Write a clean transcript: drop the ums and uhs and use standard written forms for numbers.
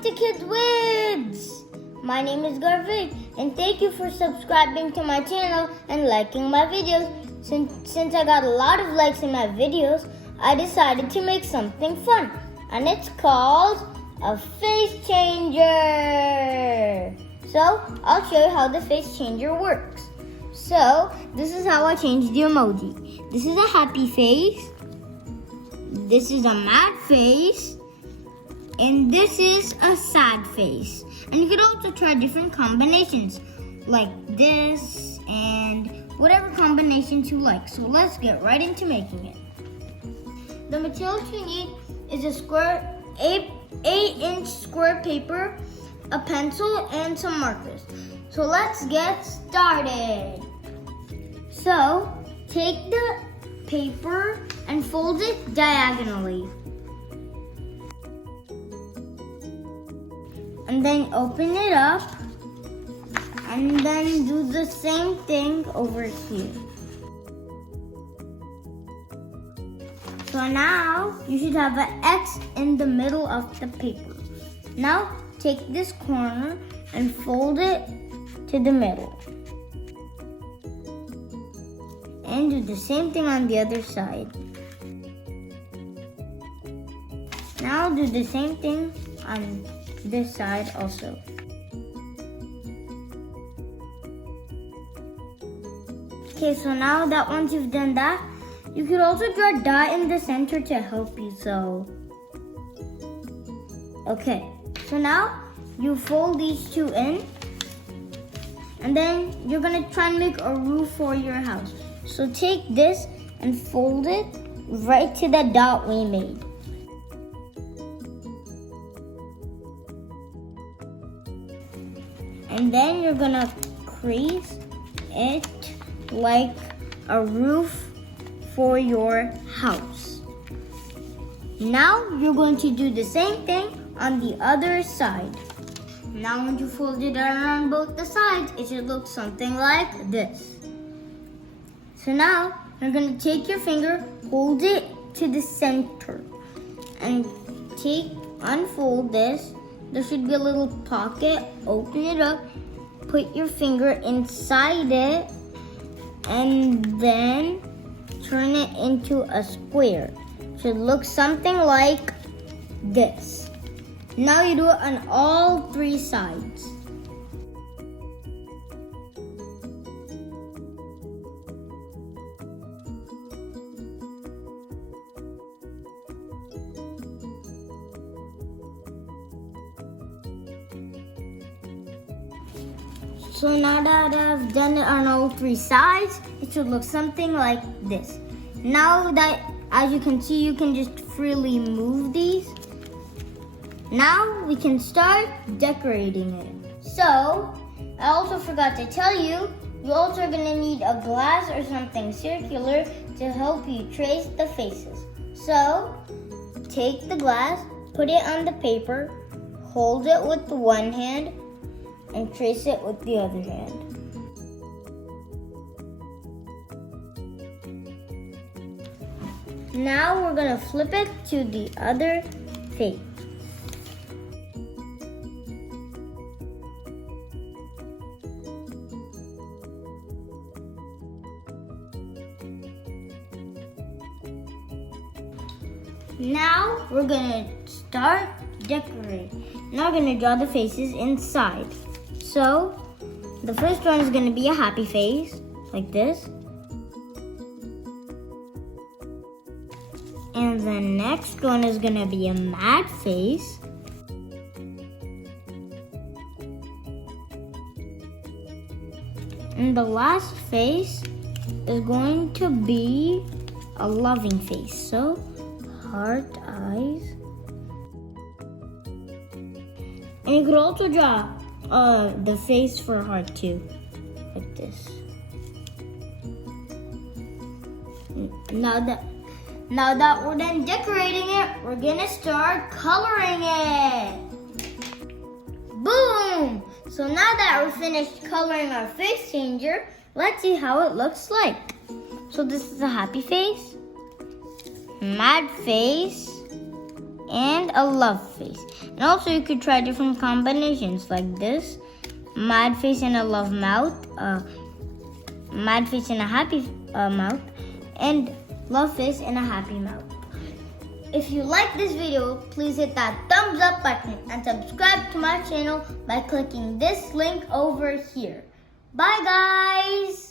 Welcome to Kids Wids! My name is Garvin and thank you for subscribing to my channel and liking my videos. Since I got a lot of likes in my videos, I decided to make something fun, and it's called a face changer. So I'll show you how the face changer works. So this is how I changed the emoji. This is a happy face, this is a mad face, and this is a sad face. And you could also try different combinations like this and whatever combinations you like. So let's get right into making it. The materials you need is a square 8-inch square paper, a pencil, and some markers. So let's get started. So take the paper and fold it diagonally. And then open it up and then do the same thing over here. So now you should have an X in the middle of the paper. Now take this corner and fold it to the middle. And do the same thing on the other side. Now do the same thing on this side also. Okay, so now that once you've done that, you could also draw a dot in the center to help you sew. Okay, so now you fold these two in, and then you're gonna try and make a roof for your house. So take this and fold it right to the dot we made. And then you're gonna crease it like a roof for your house. Now you're going to do the same thing on the other side. Now when you fold it around both the sides, it should look something like this. So now you're gonna take your finger, hold it to the center, and unfold this. There should be a little pocket. Open it up, put your finger inside it, and then turn it into a square. Should look something like this. Now you do it on all three sides. So now that I've done it on all three sides, it should look something like this. Now that, as you can see, you can just freely move these. Now we can start decorating it. So, I also forgot to tell you, you're also gonna need a glass or something circular to help you trace the faces. So, take the glass, put it on the paper, hold it with the one hand, and trace it with the other hand. Now we're gonna flip it to the other face. Now we're gonna start decorating. Now we're gonna draw the faces inside. So, the first one is going to be a happy face, like this. And the next one is going to be a mad face. And the last face is going to be a loving face. So, heart eyes. And you could also draw the face for heart too, like this. Now that we're done decorating it, we're gonna start coloring it. Boom! So now that we're finished coloring our face changer, let's see how it looks like. So this is a happy face, mad face, and a love face. And also you could try different combinations like this, mad face and a love mouth, mad face and a happy mouth, and love face and a happy mouth. If you like this video, please hit that thumbs up button and subscribe to my channel by clicking this link over here. Bye guys!